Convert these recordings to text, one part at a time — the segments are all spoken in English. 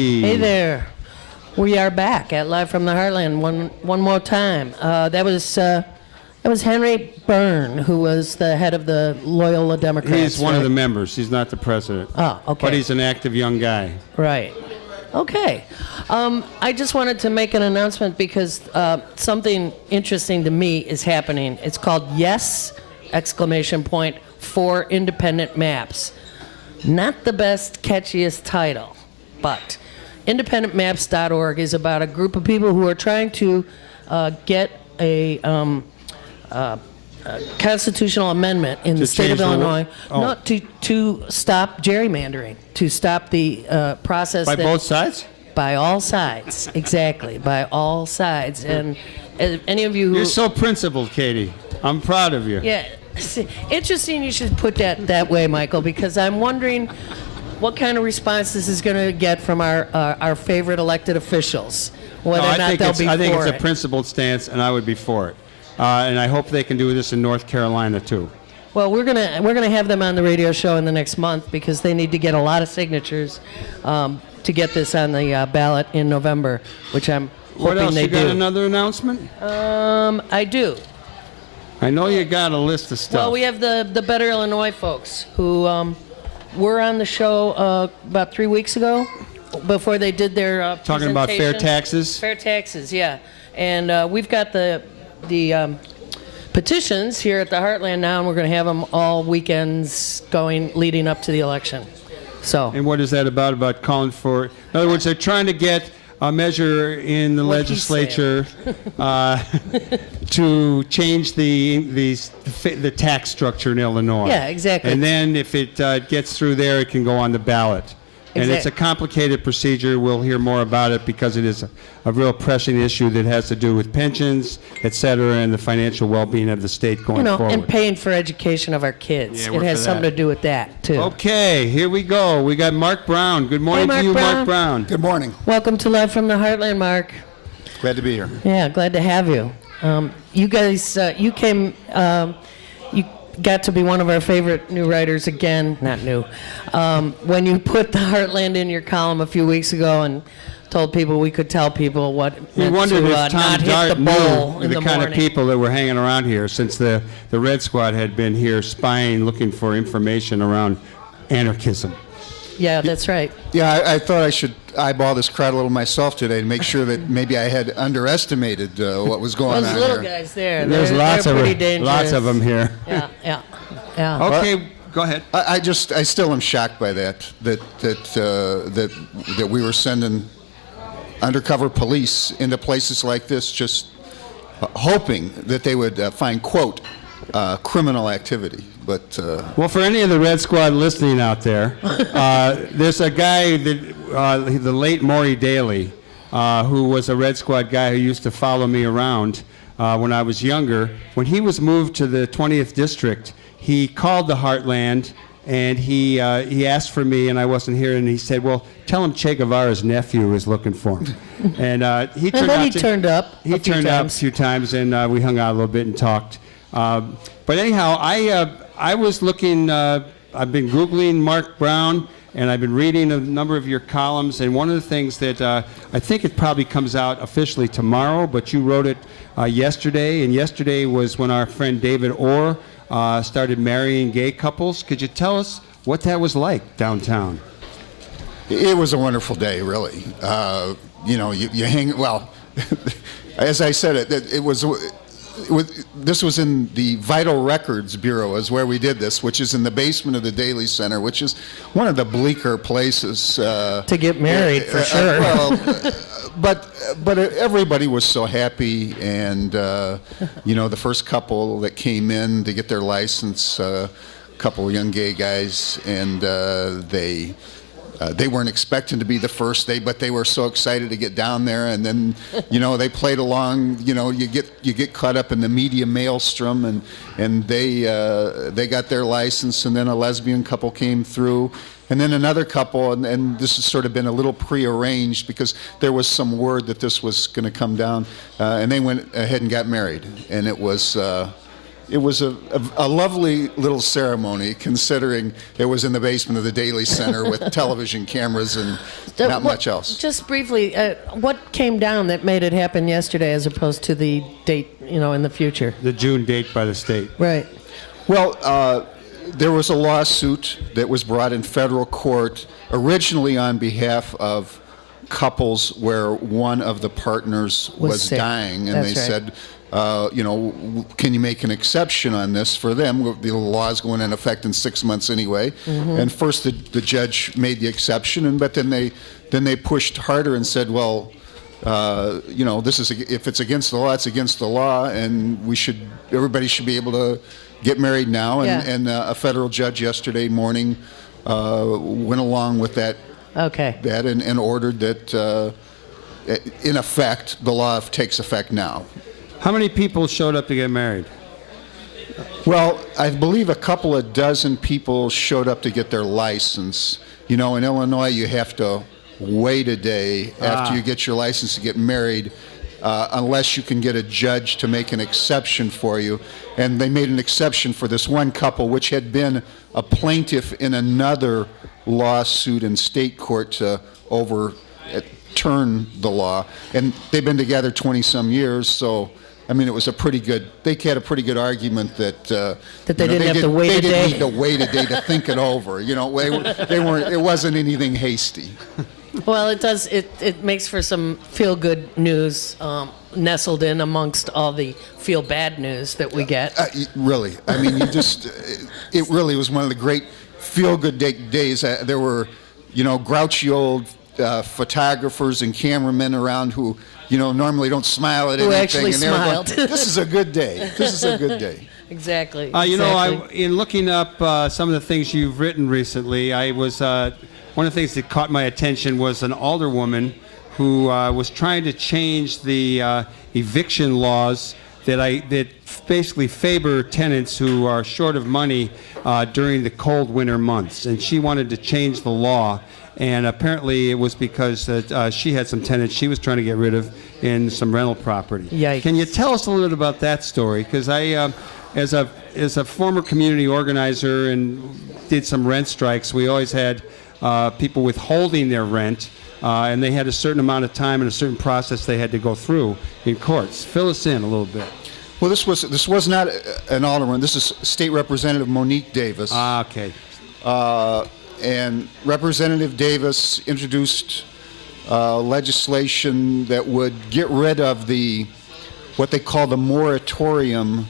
Katie. Hey there. We are back at Live from the Heartland one more time. That was Henry Byrne, who was the head of the Loyola Democrats. He's one of right? the members. He's not the president. Oh, okay. But he's an active young guy. Right. Okay. I just wanted to make an announcement because something interesting to me is happening. It's called Yes! For Independent Maps. Not the best, catchiest title, but independentmaps.org is about a group of people who are trying to get a constitutional amendment in the state of Illinois, not to stop gerrymandering, to stop the process. By both sides? By all sides, exactly, by all sides. And any of you who... You're so principled, Katie. I'm proud of you. Yeah, interesting you should put that way, Michael, because I'm wondering what kind of response this is going to get from our favorite elected officials, whether or not they'll be for it. I think it's a principled stance, and I would be for it. And I hope they can do this in North Carolina, too. Well, we're gonna have them on the radio show in the next month because they need to get a lot of signatures to get this on the ballot in November, which I'm What hoping else? they You do. got another announcement? I do. I know you got a list of stuff. Well, we have the Better Illinois folks who were on the show about 3 weeks ago before they did their Talking about fair taxes? Fair taxes, yeah. And we've got the petitions here at the Heartland now, and we're going to have them all weekends leading up to the election. So. And what is that about? About calling for... In other words, they're trying to get a measure in the legislature to change the tax structure in Illinois. Yeah, exactly. And then if it gets through there, it can go on the ballot. And it's a complicated procedure. We'll hear more about it because it is a real pressing issue that has to do with pensions, et cetera, and the financial well-being of the state going forward. And paying for education of our kids. Yeah, it has something to do with that, too. Okay, here we go. We got Mark Brown. Good morning to you, Mark Brown. Good morning. Welcome to Live from the Heartland, Mark. Glad to be here. Yeah, glad to have you. You guys, you came... you got to be one of our favorite new writers again, not new, when you put the Heartland in your column a few weeks ago and told people we could tell people what it meant wondered to if Tom not hit Dart the bowl knew in the the kind morning. of people that were hanging around here since the Red Squad had been here spying, looking for information around anarchism. Yeah, that's right. Yeah, I thought I should eyeball this crowd a little myself today to make sure that maybe I had underestimated what was going Those on little here. guys there, There's they're lots pretty of dangerous. lots of them here. Yeah. Okay, go ahead. I still am shocked by that we were sending undercover police into places like this, just hoping that they would find, quote, criminal activity. But well, for any of the Red Squad listening out there, there's a guy that the late Maury Daly, who was a Red Squad guy who used to follow me around when I was younger. When he was moved to the 20th district, he called the Heartland and he asked for me, and I wasn't here, and he said, well, tell him Che Guevara's nephew is looking for him. And he turned out he turned up He turned up a few times, and we hung out a little bit and talked. But anyhow, I was looking, I've been Googling Mark Brown, and I've been reading a number of your columns, and one of the things that I think it probably comes out officially tomorrow, but you wrote it yesterday, and yesterday was when our friend David Orr started marrying gay couples. Could you tell us what that was like downtown? it was a wonderful day, really. You hang, well, as I said, this was in the Vital Records Bureau is where we did this, which is in the basement of the Daly Center, which is one of the bleaker places. To get married, for sure. But everybody was so happy, and the first couple that came in to get their license, a couple of young gay guys, and they weren't expecting to be the first day, but they were so excited to get down there, and then they played along. You get caught up in the media maelstrom, and they got their license, and then a lesbian couple came through. And then another couple, and this has sort of been a little prearranged because there was some word that this was going to come down, and they went ahead and got married. And it was it was a lovely little ceremony, considering it was in the basement of the Daily Center with television cameras and not much else. Just briefly, what came down that made it happen yesterday as opposed to the date, in the future? The June date by the state. Right. Well, there was a lawsuit that was brought in federal court originally on behalf of couples where one of the partners was sick. dying, and That's they right. said, can you make an exception on this for them? The law is going into effect in 6 months anyway. And first the judge made the exception, but then they pushed harder and said, well, this is, if it's against the law, it's against the law, and everybody should be able to get married now. And a federal judge yesterday morning went along with that. Okay. And ordered that, in effect, the law takes effect now. How many people showed up to get married? Well, I believe a couple of dozen people showed up to get their license. In Illinois, you have to wait a day after you get your license to get married, unless you can get a judge to make an exception for you. And they made an exception for this one couple, which had been a plaintiff in another lawsuit in state court to overturn the law. And they've been together 20-some years, so it was they had a pretty good argument that they didn't have to wait a day. They didn't need to wait a day to think it over. It wasn't anything hasty. Well, it does. It makes for some feel-good news nestled in amongst all the feel-bad news that we get. Really, it really was one of the great feel-good days. There were, grouchy old photographers and cameramen around who, normally don't smile at anything. Who actually and they were smiled. going, this is a good day. This is a good day. Exactly. In looking up some of the things you've written recently, I was one of the things that caught my attention was an alderwoman who was trying to change the eviction laws that basically favor tenants who are short of money during the cold winter months, and she wanted to change the law. And apparently it was because she had some tenants she was trying to get rid of in some rental property. Yikes. Can you tell us a little bit about that story? Because I, as a former community organizer and did some rent strikes, we always had people withholding their rent, and they had a certain amount of time and a certain process they had to go through in courts. Fill us in a little bit. Well, this was not an alderman. This is State Representative Monique Davis. Okay. And Representative Davis introduced legislation that would get rid of what they call the moratorium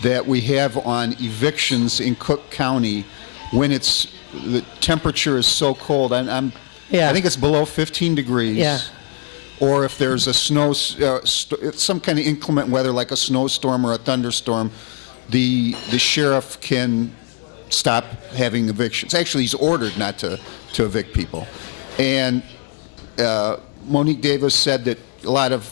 that we have on evictions in Cook County when the temperature is so cold. I think it's below 15 degrees. Yeah. Or if there's a some kind of inclement weather like a snowstorm or a thunderstorm, the sheriff can stop having evictions. Actually, he's ordered not to evict people. And Monique Davis said that a lot of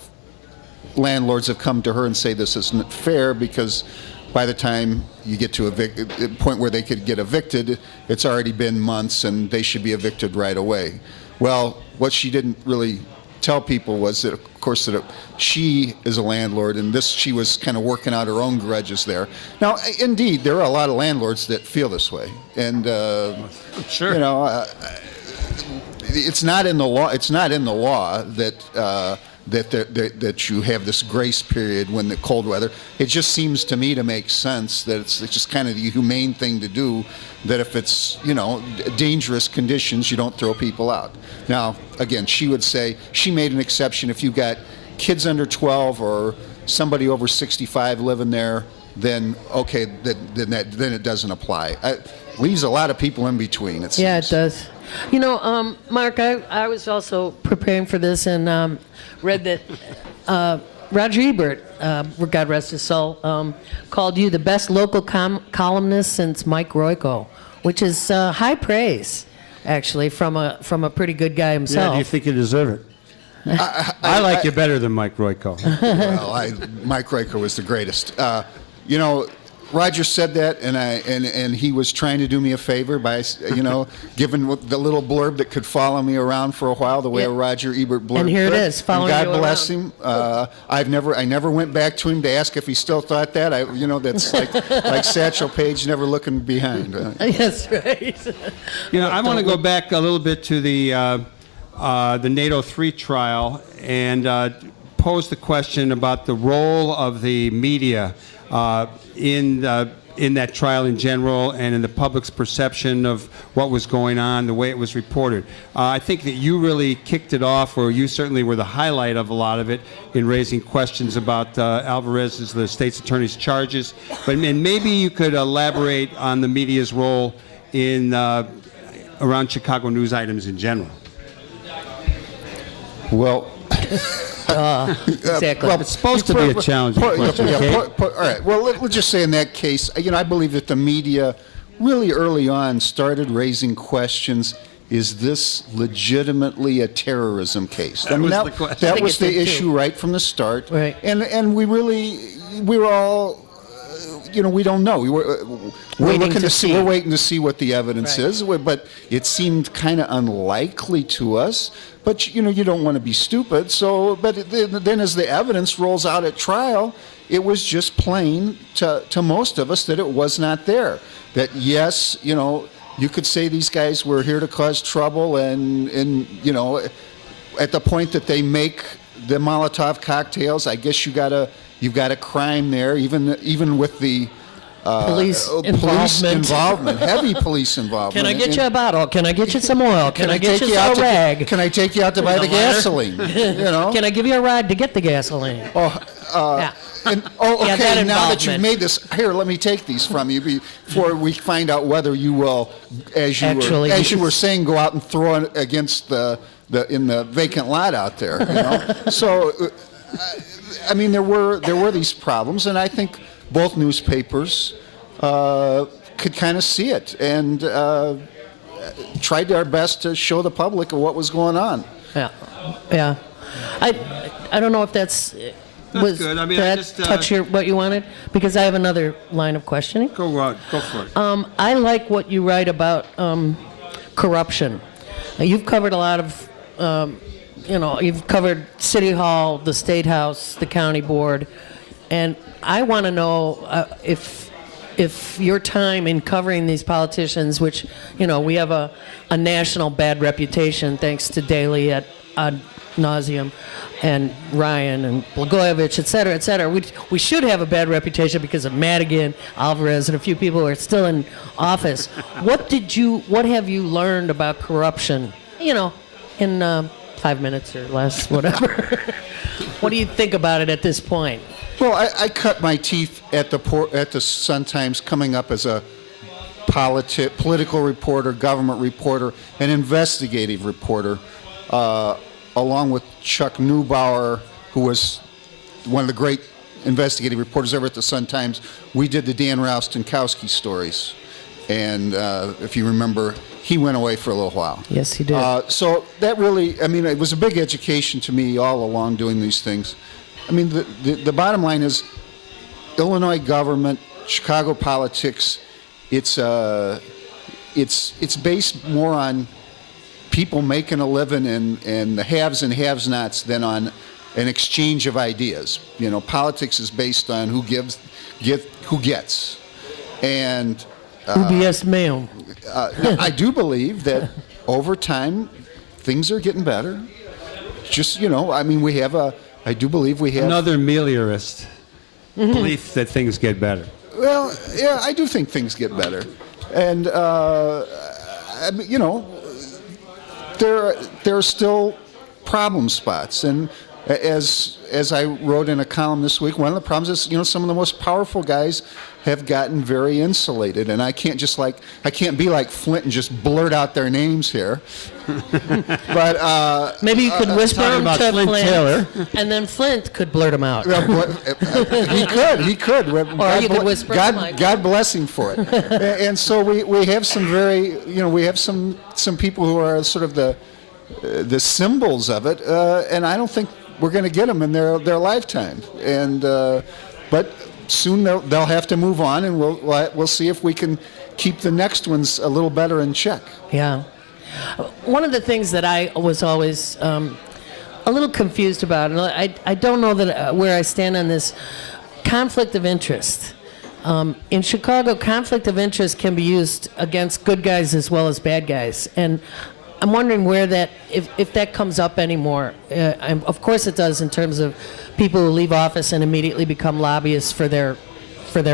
landlords have come to her and say this isn't fair because by the time you get to the point where they could get evicted, it's already been months and they should be evicted right away. Well, what she didn't really tell people was that, of course, that she is a landlord, and she was kind of working out her own grudges there. Now, indeed, there are a lot of landlords that feel this way, and Sure. it's not in the law. It's not in the law that you have this grace period when the cold weather. It just seems to me to make sense that it's just kind of the humane thing to do. That if it's dangerous conditions, you don't throw people out. Now, again, she would say she made an exception if you got kids under 12 or somebody over 65 living there. Then okay, then it doesn't apply. It leaves a lot of people in between. It seems. Yeah, it does. Mark, I was also preparing for this and read that Roger Ebert, God rest his soul, called you the best local columnist since Mike Royko, which is high praise, actually, from a pretty good guy himself. Yeah, do you think you deserve it? I like you better than Mike Royko. Well, Mike Royko was the greatest. Roger said that, and he was trying to do me a favor by, giving the little blurb that could follow me around for a while, the way a Roger Ebert blurb. And here it could. is, following and you God bless around. him. I never went back to him to ask if he still thought that. That's like Satchel Paige, never looking behind. Yes, right. I want to go back a little bit to the NATO 3 trial and pose the question about the role of the media in that trial in general and in the public's perception of what was going on, the way it was reported. I think that you really kicked it off, or you certainly were the highlight of a lot of it in raising questions about Alvarez's, the state's attorney's charges. And maybe you could elaborate on the media's role in around Chicago news items in general. Well. Exactly. It's supposed to be a challenging question. All right. Well, let's just say in that case, I believe that the media really early on started raising questions. Is this legitimately a terrorism case? That was the question. That was the issue right from the start. Right. And we were all, we don't know. We're looking to see. We're waiting to see what the evidence is. But it seemed kind of unlikely to us. But you don't want to be stupid. So, but then as the evidence rolls out at trial, it was just plain to most of us that it was not there. That yes, you could say these guys were here to cause trouble, and at the point that they make the Molotov cocktails, I guess you've got a crime there, even with the Police involvement. Heavy police involvement. Can I get you a bottle? Can I get you some oil? Can I get you a rag? Can I take you out to buy the gasoline? Can I give you a ride to get the gasoline? Okay. That now that you've involvement. made this, here, let me take these from you before we find out whether you will, as you were saying, go out and throw it against in the vacant lot out there. So, there were these problems, and I think both newspapers could kind of see it and tried our best to show the public what was going on. Yeah. I don't know if that's good. touch what you wanted, because I have another line of questioning. Go for it. I like what you write about corruption. You've covered a lot of, you've covered City Hall, the State House, the County Board, and I want to know if your time in covering these politicians, which, we have a national bad reputation thanks to Daley ad nauseum, and Ryan and Blagojevich, et cetera, we should have a bad reputation because of Madigan, Alvarez, and a few people who are still in office. What have you learned about corruption, in 5 minutes or less, whatever? What do you think about it at this point? Well, I cut my teeth at the Sun-Times coming up as a political reporter, government reporter, and investigative reporter, along with Chuck Neubauer, who was one of the great investigative reporters ever at the Sun-Times. We did the Dan Rouse-Stankowski stories. And if you remember, he went away for a little while. Yes, he did. So that really, it was a big education to me all along doing these things. The bottom line is, Illinois government, Chicago politics, it's based more on people making a living and the haves and have-nots than on an exchange of ideas. Politics is based on who gets. And UBS mail. I do believe that over time, things are getting better. Just, I do believe we have Another meliorist belief that things get better. Well, yeah, I do think things get better, and there are still problem spots, and as I wrote in a column this week, one of the problems is some of the most powerful guys have gotten very insulated, and I can't be like Flint and just blurt out their names here. But maybe you could whisper them to Flint Flint, Taylor. and then Flint could blurt them out. He could. Or you could whisper them like God bless him for it. And so we have some we have some people who are sort of the symbols of it, and I don't think we're going to get them in their lifetime. And but soon they'll have to move on, and we'll see if we can keep the next ones a little better in check. Yeah. One of the things that I was always a little confused about, and I don't know that where I stand on this, conflict of interest. In Chicago, conflict of interest can be used against good guys as well as bad guys. And I'm wondering where that, if that comes up anymore. Of course it does in terms of people who leave office and immediately become lobbyists for their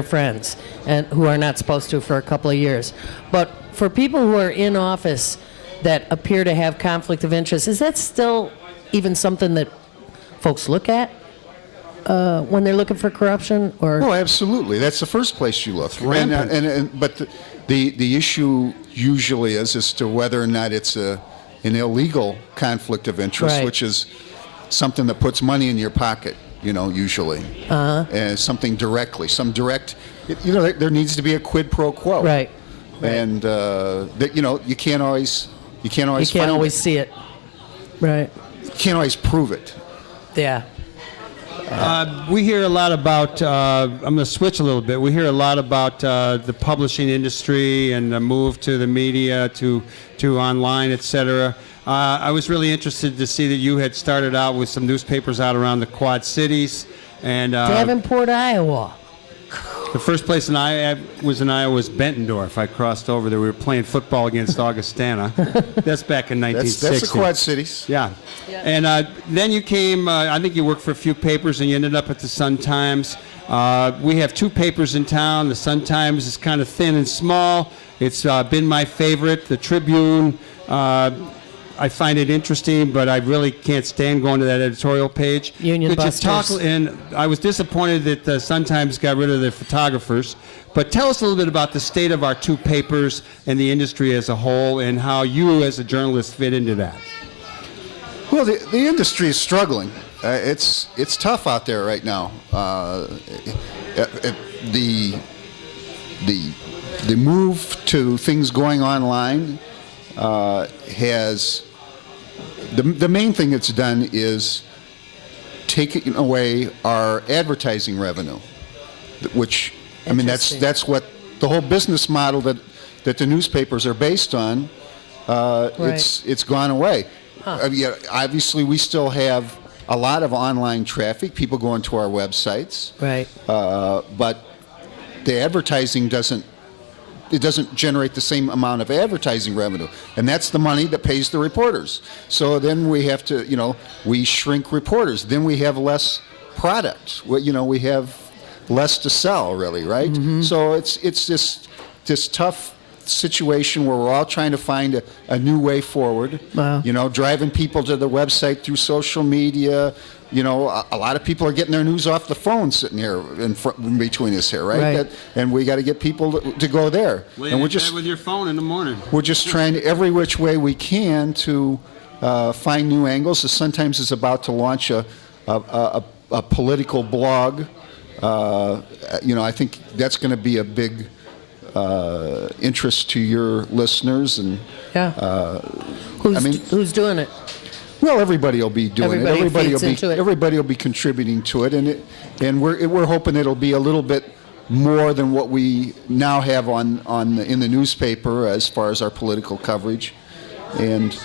friends, and who are not supposed to for a couple of years. But for people who are in office that appear to have conflict of interest, is that still even something that folks look at when they're looking for corruption? Or Oh, absolutely. That's the first place you look. But the issue usually is as to whether or not it's an illegal conflict of interest, Right. which is something that puts money in your pocket, usually. And something directly. Some direct, there needs to be a quid pro quo. Right. And, you can't always You can't find always it. see it. Right. You can't always prove it. Yeah. We hear a lot about, I'm going to switch a little bit. We hear a lot about the publishing industry and the move to the media, to online, et cetera. I was really interested to see that you had started out with some newspapers out around the Quad Cities. And Davenport, Iowa. the first place I was in Iowa was Bentendorf. I crossed over there. We were playing football against Augustana. That's back in 1960. That's the Quad Cities. Yeah. And then you came, I think you worked for a few papers, and you ended up at the Sun-Times. We have two papers in town. The Sun-Times is kind of thin and small. It's been my favorite. The Tribune, I find it interesting, but I really can't stand going to that editorial page. Union Could you busters. and I was disappointed that the Sun-Times got rid of their photographers. But tell us a little bit about the state of our two papers and the industry as a whole, and how you as a journalist fit into that. Well, the industry is struggling. It's tough out there right now. The move to things going online has the main thing it's done is taking away our advertising revenue, which I mean that's what the whole business model that the newspapers are based on. It's gone away. Obviously, we still have a lot of online traffic, people going to our websites. Right. But the advertising doesn't generate the same amount of advertising revenue. And that's the money that pays the reporters. So then we have to, we shrink reporters. Then we have less product. We have less to sell, really, right? Mm-hmm. So it's this tough situation where we're all trying to find a new way forward. Wow. Driving people to the website through social media. A lot of people are getting their news off the phone sitting here in between us here, right? Right. And we got to get people to go there. And we're just with your phone in the morning. We're just trying every which way we can to find new angles. The Sun-Times is about to launch a political blog. I think that's going to be a big interest to your listeners. And Who's doing it? well, everybody will be doing it. Everybody will be contributing to it, and we're hoping it'll be a little bit more than what we now have in the newspaper as far as our political coverage, and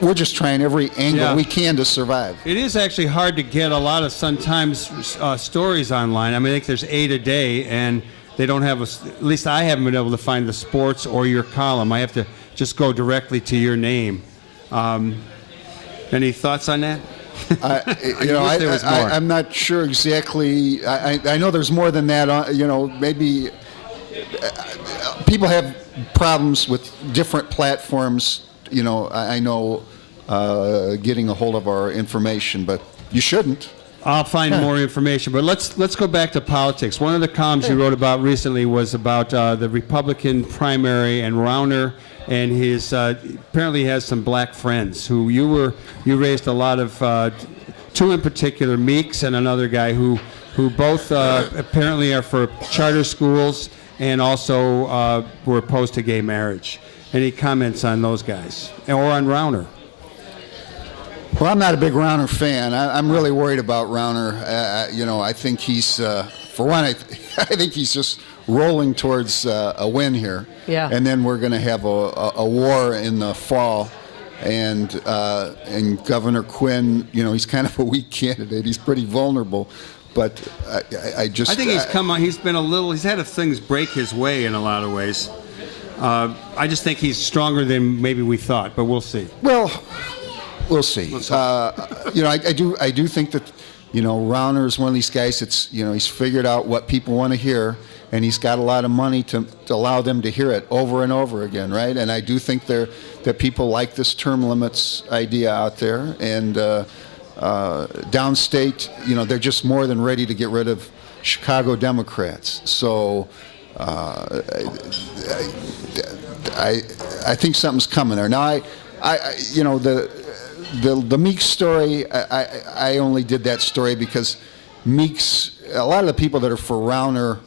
we're just trying every angle we can to survive. It is actually hard to get a lot of Sun-Times stories online. I think there's 8 a day, and they don't have at least I haven't been able to find the sports or your column. I have to just go directly to your name. Any thoughts on that? I'm not sure exactly. I know there's more than that. Maybe people have problems with different platforms. I know getting a hold of our information, but you shouldn't. I'll find more information, but let's go back to politics. One of the columns you wrote about recently was about the Republican primary and Rauner, and his apparently has some black friends who you raised a lot of two in particular, Meeks and another guy who both apparently are for charter schools and also were opposed to gay marriage. Any comments on those guys or on Rauner? Well, I'm not a big Rauner fan. I'm really worried about Rauner. I think he's, for one, I think he's just rolling towards a win here. Yeah. And then we're going to have a war in the fall. And Governor Quinn, he's kind of a weak candidate. He's pretty vulnerable. But I think he's come on. He's had things break his way in a lot of ways. I just think he's stronger than maybe we thought, but we'll see. Well, we'll see. I do think that, Rauner is one of these guys that's, he's figured out what people want to hear, and he's got a lot of money to allow them to hear it over and over again, right? And I do think that people like this term limits idea out there, and downstate, they're just more than ready to get rid of Chicago Democrats. So I think something's coming there. Now, the Meeks story, I only did that story because Meeks, a lot of the people that are for Rauner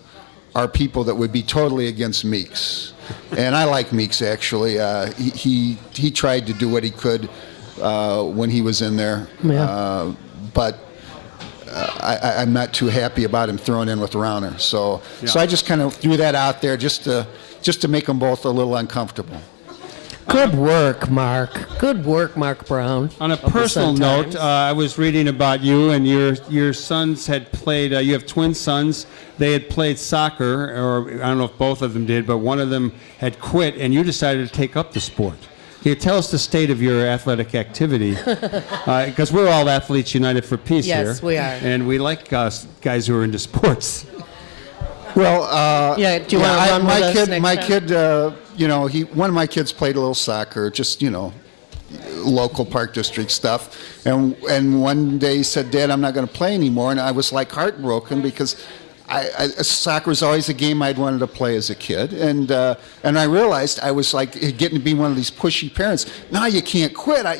are people that would be totally against Meeks. And I like Meeks, actually. He tried to do what he could when he was in there. Yeah. But I'm not too happy about him thrown in with Rauner. So I just kind of threw that out there just to make them both a little uncomfortable. Good work, Mark. Good work, Mark Brown. On a personal note, I was reading about you, and your sons had played, you have twin sons. They had played soccer, or I don't know if both of them did, but one of them had quit, and you decided to take up the sport. Can you tell us the state of your athletic activity? Because we're all Athletes United for Peace here. Yes, we are. And we like guys who are into sports. Well, do you want to run with us next my time? kid, one of my kids played a little soccer, just local Park District stuff, and one day he said, "Dad, I'm not going to play anymore," and I was like heartbroken because soccer was always a game I'd wanted to play as a kid, and I realized I was like getting to be one of these pushy parents. No, you can't quit. I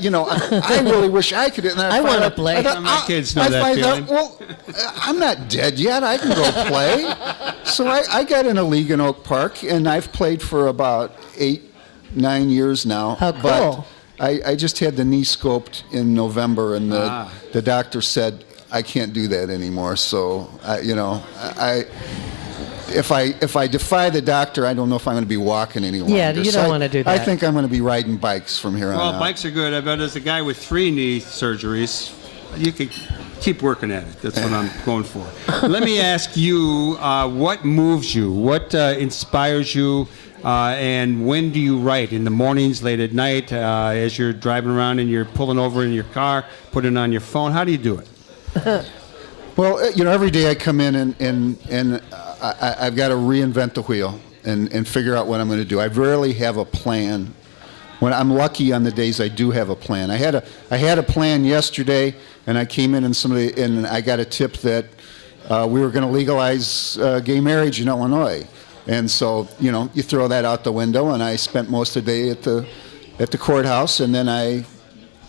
really wish I could. And I want to play. My kids know that feeling. Well, I'm not dead yet. I can go play. So I got in a league in Oak Park, and I've played for about 8-9 years now. How cool. But I just had the knee scoped in November, and the doctor said I can't do that anymore. So if I defy the doctor, I don't know if I'm going to be walking any longer. Yeah, you don't want to do that. I think I'm going to be riding bikes from here on out. Well, bikes are good. I bet as a guy with 3 knee surgeries, you can keep working at it. That's what I'm going for. Let me ask you, what moves you? What inspires you? And when do you write? In the mornings, late at night, as you're driving around and you're pulling over in your car, putting it on your phone? How do you do it? Well, every day I come in and I've got to reinvent the wheel and figure out what I'm going to do. I rarely have a plan. When I'm lucky on the days I do have a plan. I had a plan yesterday, and I came in and I got a tip that we were going to legalize gay marriage in Illinois, and so you throw that out the window. And I spent most of the day at the courthouse, and then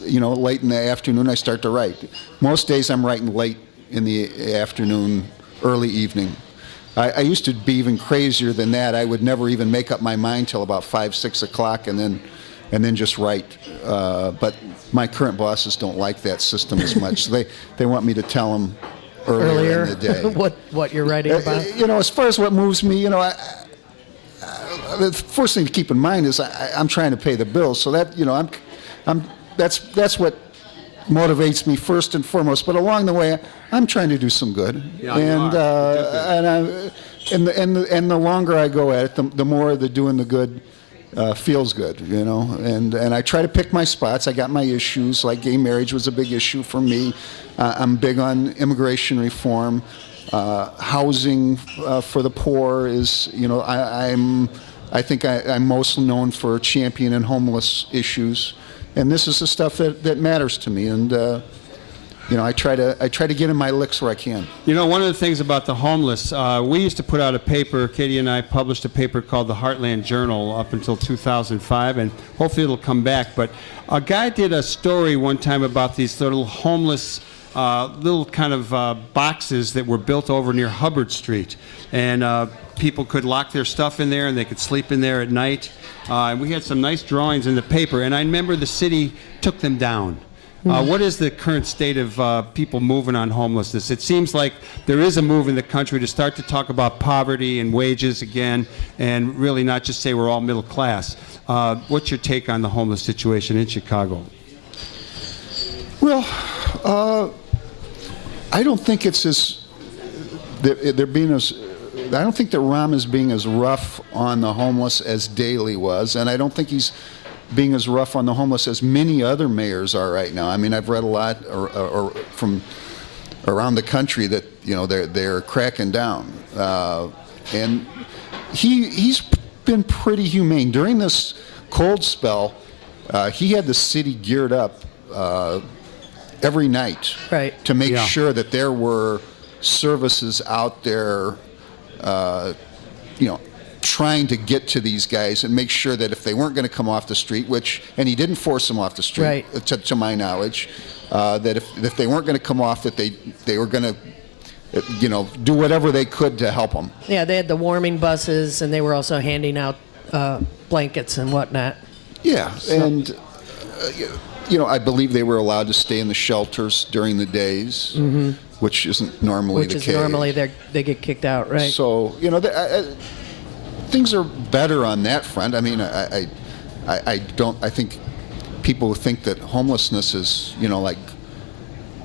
late in the afternoon I start to write. Most days I'm writing late in the afternoon, early evening. I used to be even crazier than that. I would never even make up my mind till about 5-6 o'clock, and then just write. But my current bosses don't like that system as much. So they want me to tell them earlier in the day. what you're writing about? As far as what moves me, the first thing to keep in mind is I'm trying to pay the bills. So that that's what motivates me first and foremost. But along the way, I'm trying to do some good. Yeah, and the longer I go at it, the more the doing the good feels good, and I try to pick my spots. I got my issues, like gay marriage was a big issue for me. I'm big on immigration reform. Housing for the poor is, I think I'm most known for championing homeless issues, and this is the stuff that matters to me. And I try to get in my licks where I can. One of the things about the homeless, we used to put out a paper. Katie and I published a paper called the Heartland Journal up until 2005, and hopefully it'll come back. But a guy did a story one time about these little homeless, little kind of boxes that were built over near Hubbard Street, and people could lock their stuff in there, and they could sleep in there at night. And we had some nice drawings in the paper, and I remember the city took them down. What is the current state of people moving on homelessness? It seems like there is a move in the country to start to talk about poverty and wages again, and really not just say we're all middle class. What's your take on the homeless situation in Chicago? Well, I don't think it's as they're being as. I don't think that Rahm is being as rough on the homeless as Daley was, and I don't think he's being as rough on the homeless as many other mayors are right now. I mean, I've read a lot or from around the country that they're cracking down, and he's been pretty humane during this cold spell. He had the city geared up every night to make sure that there were services out there, trying to get to these guys and make sure that if they weren't going to come off the street, and he didn't force them off the street, to my knowledge, that if they weren't going to come off, that they were going to, do whatever they could to help them. Yeah, they had the warming buses, and they were also handing out blankets and whatnot. Yeah, and I believe they were allowed to stay in the shelters during the days, which isn't normally the case. Which is normally they get kicked out, right? So things are better on that front. I mean, I think people who think that homelessness is like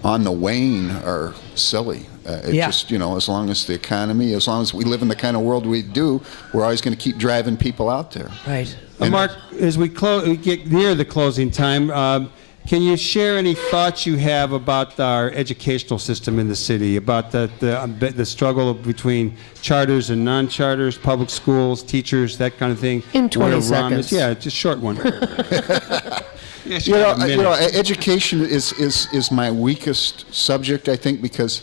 on the wane are silly. Just as long as the economy, as long as we live in the kind of world we do, we're always going to keep driving people out there. Right. Mark, as we get near the closing time, can you share any thoughts you have about our educational system in the city, about the struggle between charters and non-charters, public schools, teachers, that kind of thing? In 20 seconds. Yeah, just a short one. Education is my weakest subject, I think, because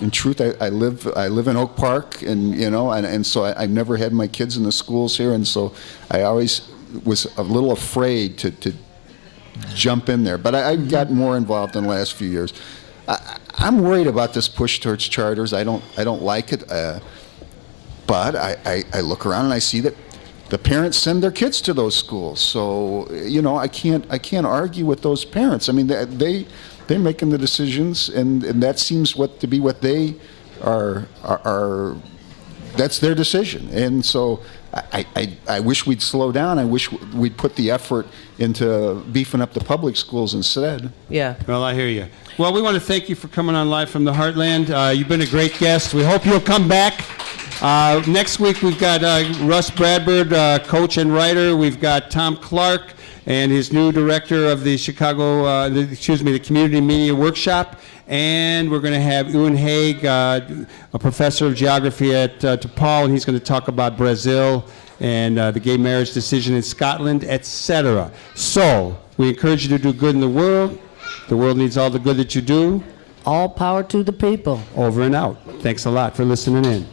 in truth, I live in Oak Park, and so I've never had my kids in the schools here, and so I always was a little afraid to jump in there. But I've gotten more involved in the last few years. I'm worried about this push towards charters. I don't like it, but I look around and I see that the parents send their kids to those schools. So I can't argue with those parents. I mean, they're making the decisions, and that seems to be what they are. That's their decision, and so I wish we'd slow down. I wish we'd put the effort into beefing up the public schools instead. Yeah. Well, I hear you. Well, we want to thank you for coming on Live from the Heartland. You've been a great guest. We hope you'll come back. Next week we've got Russ Bradford, coach and writer. We've got Tom Clark and his new director of the the Community Media Workshop. And we're going to have Ewan Haig, a professor of geography at DePaul, and he's going to talk about Brazil and the gay marriage decision in Scotland, etc. So we encourage you to do good in the world. The world needs all the good that you do. All power to the people. Over and out. Thanks a lot for listening in.